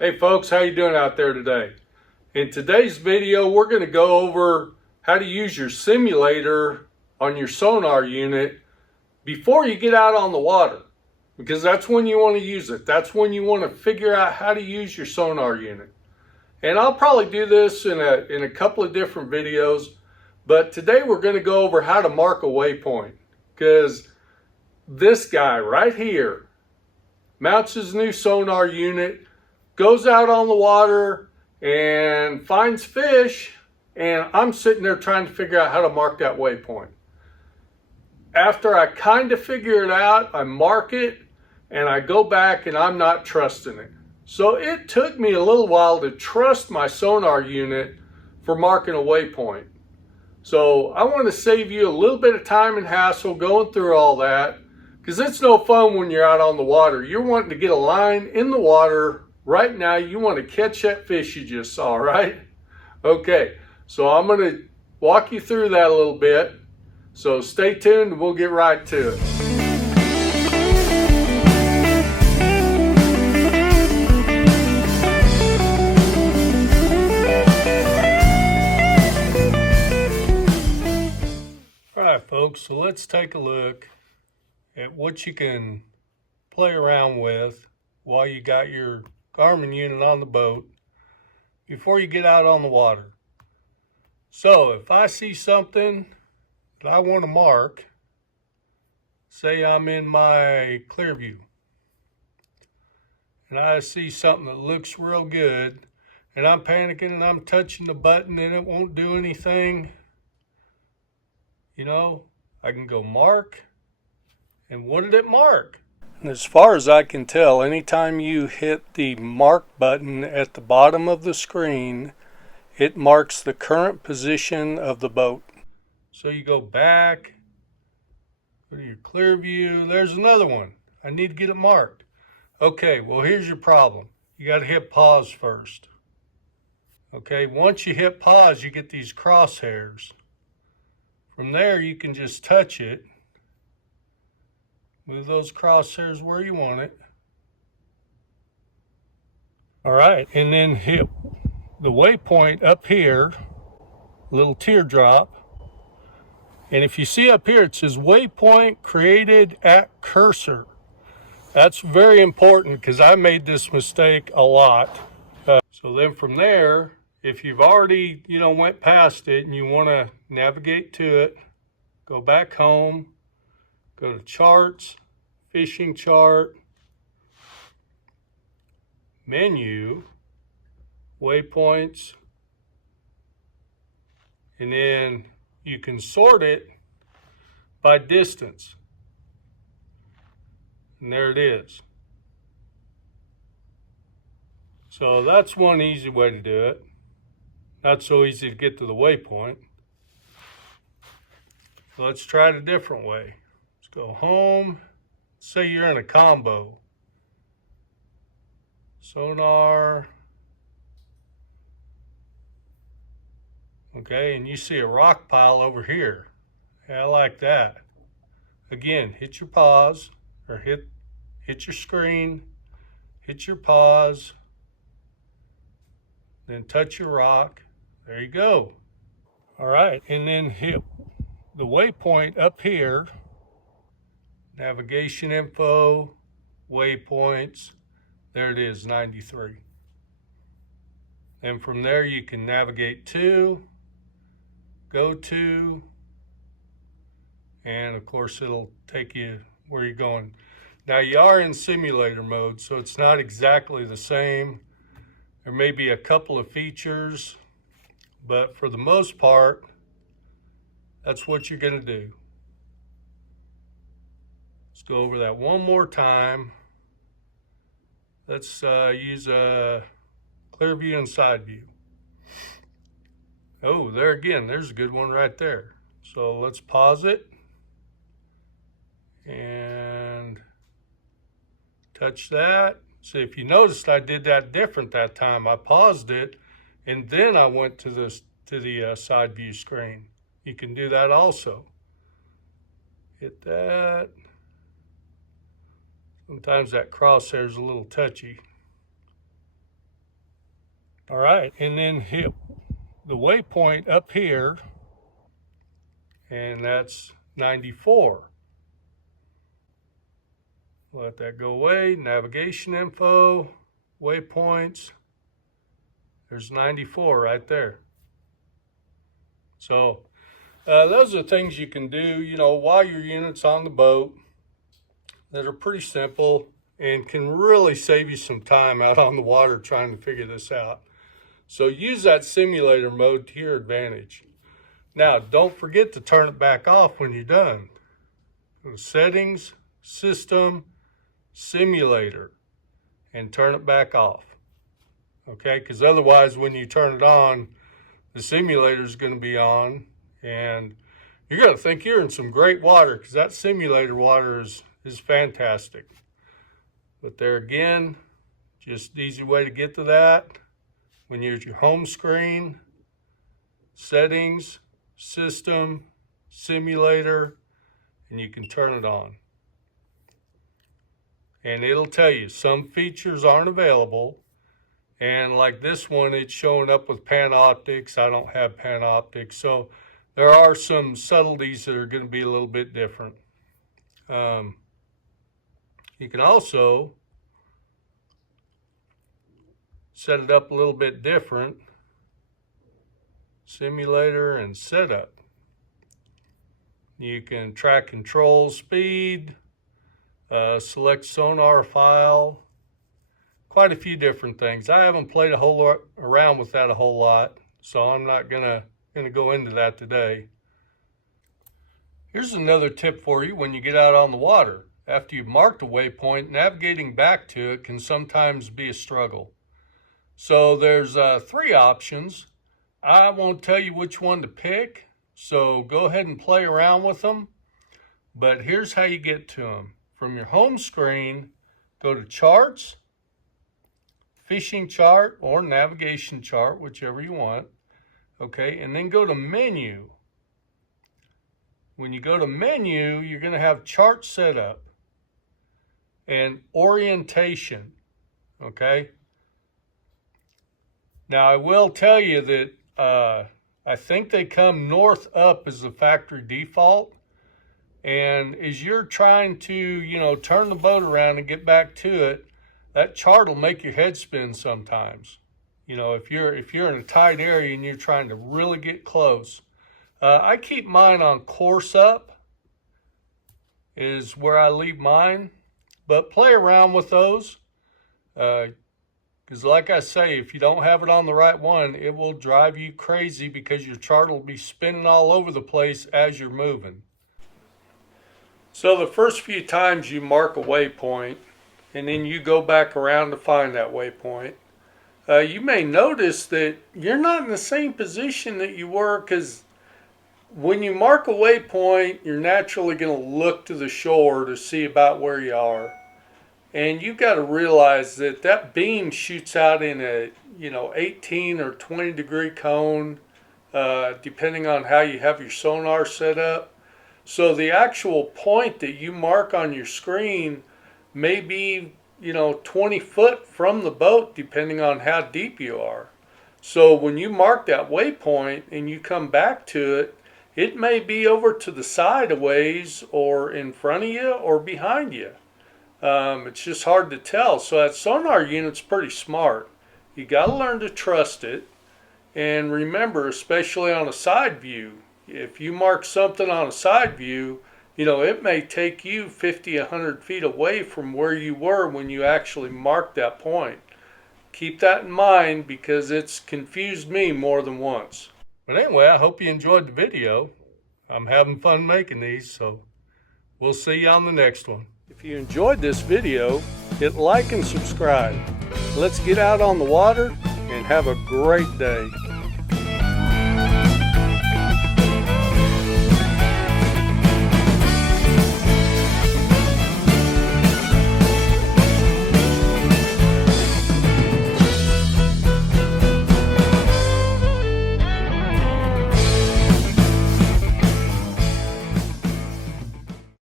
Hey folks, how you doing out there today? In today's video, we're going to go over how to use your simulator on your sonar unit before you get out on the water, because that's when you want to use it. That's when you want to figure out how to use your sonar unit. And I'll probably do this in a couple of different videos, but today we're going to go over how to mark a waypoint, because this guy right here mounts his new sonar unit, goes out on the water and finds fish, and I'm sitting there trying to figure out how to mark that waypoint. After I kind of figure it out, I mark it and I go back and I'm not trusting it. So it took me a little while to trust my sonar unit for marking a waypoint. So I want to save you a little bit of time and hassle going through all that, because it's no fun when you're out on the water. You're wanting to get a line in the water right now. You want to catch that fish you just saw, right? Okay, so I'm going to walk you through that a little bit. So stay tuned and we'll get right to it. All right, folks, so let's take a look at what you can play around with while you got your Garmin unit on the boat before you get out on the water. So if I see something that I want to mark, say I'm in my clear view, and I see something that looks real good, and I'm panicking and I'm touching the button and it won't do anything, I can go mark. And what did it mark? And as far as I can tell, anytime you hit the mark button at the bottom of the screen, it marks the current position of the boat. So you go back, go to your clear view. There's another one. I need to get it marked. Okay, well, here's your problem. You got to hit pause first. Okay, once you hit pause, you get these crosshairs. From there, you can just touch it. Move those crosshairs where you want it. All right, and then hit the waypoint up here, little teardrop. And if you see up here, it says waypoint created at cursor. That's very important because I made this mistake a lot. So then from there, if you've already, went past it and you want to navigate to it, go back home, go to charts, fishing chart, menu, waypoints, and then you can sort it by distance. And there it is. So that's one easy way to do it. Not so easy to get to the waypoint. So let's try it a different way. Let's go home. Say you're in a combo. Sonar. Okay, and you see a rock pile over here. Yeah, I like that. Again, hit your pause, or hit your screen, hit your pause, then touch your rock. There you go. All right, and then hit the waypoint up here, navigation info, waypoints. There it is, 93. And from there you can navigate to, go to, and of course it'll take you where you're going. Now you are in simulator mode, so it's not exactly the same. There may be a couple of features, but for the most part, that's what you're going to do. Let's go over that one more time. Let's use a clear view and side view. Oh, there again, there's a good one right there. So let's pause it and touch that. See, if you noticed, I did that different that time. I paused it and then I went to the side view screen. You can do that also. Hit that. Sometimes that crosshair is a little touchy. All right, and then hit the waypoint up here, and that's 94. Let that go away. Navigation info, waypoints. There's 94 right there. So those are things you can do, you know, while your unit's on the boat, that are pretty simple and can really save you some time out on the water trying to figure this out. So use that simulator mode to your advantage. Now, don't forget to turn it back off when you're done. Go to Settings, System, Simulator, and turn it back off. Okay, because otherwise when you turn it on, the simulator is going to be on, and you're going to think you're in some great water, because that simulator water is fantastic. But there again, just easy way to get to that. When you're at your home screen, Settings, System, Simulator, and you can turn it on. And it'll tell you some features aren't available. And like this one, it's showing up with Panoptics. I don't have Panoptics. So there are some subtleties that are going to be a little bit different. You can also set it up a little bit different. Simulator and setup. You can track control speed, select sonar file, quite a few different things. I haven't played a whole lot around with that a whole lot, so I'm not gonna go into that today. Here's another tip for you when you get out on the water. After you've marked a waypoint, navigating back to it can sometimes be a struggle. So there's 3 options. I won't tell you which one to pick, so go ahead and play around with them. But here's how you get to them. From your home screen, go to Charts, Fishing Chart, or Navigation Chart, whichever you want. Okay, and then go to Menu. When you go to Menu, you're going to have Chart Setup and Orientation. Okay. Now, I will tell you that I think they come north up as the factory default. And as you're trying to, you know, turn the boat around and get back to it, that chart will make your head spin sometimes. You know, if you're in a tight area and you're trying to really get close. I keep mine on course up is where I leave mine. But play around with those. Because like I say, if you don't have it on the right one, it will drive you crazy because your chart will be spinning all over the place as you're moving. So the first few times you mark a waypoint, and then you go back around to find that waypoint, you may notice that you're not in the same position that you were, because when you mark a waypoint, you're naturally going to look to the shore to see about where you are. And you've got to realize that that beam shoots out in a 18 or 20 degree cone, depending on how you have your sonar set up. So the actual point that you mark on your screen may be 20 foot from the boat, depending on how deep you are. So when you mark that waypoint and you come back to it, it may be over to the side a ways, or in front of you, or behind you. It's just hard to tell. So that sonar unit's pretty smart. You got to learn to trust it. And remember, especially on a side view, if you mark something on a side view, it may take you 50, 100 feet away from where you were when you actually marked that point. Keep that in mind, because it's confused me more than once. But anyway, I hope you enjoyed the video. I'm having fun making these, so we'll see you on the next one. If you enjoyed this video, hit like and subscribe. Let's get out on the water and have a great day.